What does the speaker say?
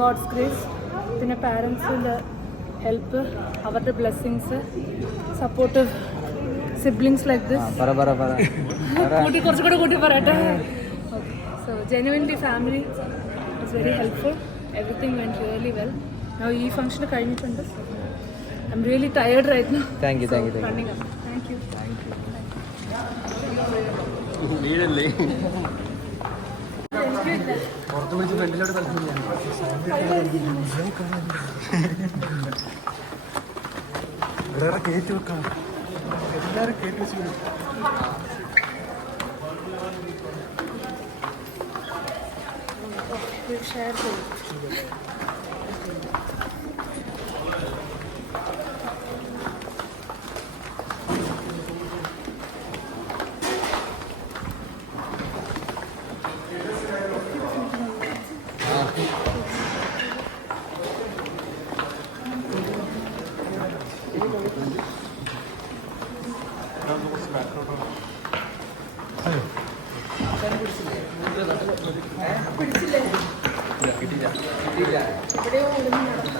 God's grace, പിന്നെ പാരൻസിൻ്റെ help, അവരുടെ blessings, supportive siblings like this. കുറച്ചുകൂടെ കൂട്ടി പറയട്ടെ. Okay, so genuinely family is very helpful. Everything went really well. ഈ ഫംഗ്ഷൻ കഴിഞ്ഞിട്ടുണ്ട്. I'm really tired right now. Thank you. പുറത്ത് വിളിച്ച് ഫ്രണ്ടിലോട്ട് തലത്തിലാണ് കയറ്റി വെക്കാം. എല്ലാവരും കയറ്റി വെച്ച് ഷെയർ ചെയ്യും. പിടിച്ചില്ലേ? എവിടെയോ നടക്കാം.